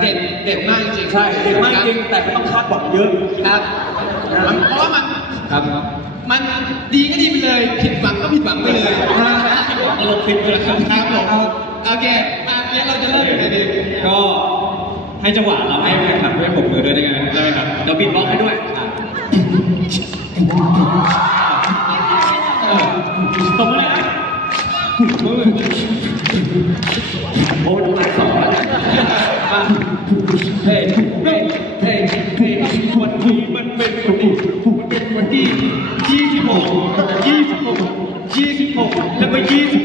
เด็ดเด็ดมากจริงใช่เด็ดมากจริงแต่ไม่ต้องคาดหวังเยอะครับมันเพราะว่ามันครับมันดีก็ดีไปเลย ผิดหวังก็ผิดหวังไปเลยอารมณ์ฟิตเลยครับครับผมโอเคอะงั้นเราจะเริ่มยังไงดีก็ให้จังหวะเราให้แฟนคลับด้วยผมมือด้วยได้ไหมได้ไหมครับเราบิดบล็อกให้ด้วยตบมือเลยครับมือโอ้ยหลายสองแล้ว thủ thể thủ bên thể thể quần thì bên bên quần đi thủ bên quần đi chi cái bộ chi cái bộ chi cái bộ là cái chi cái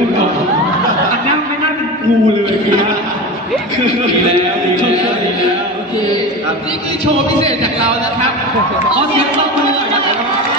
พูดก่อนอันนี้ไม่น่าเป็นกูเลยเมื่อกี้นะดีแล้วดีแล้วดีแล้ว โอเคนี่คือโชว์พิเศษจากเรานะครับ ขอเสียงปรบมือหน่อยนะครับ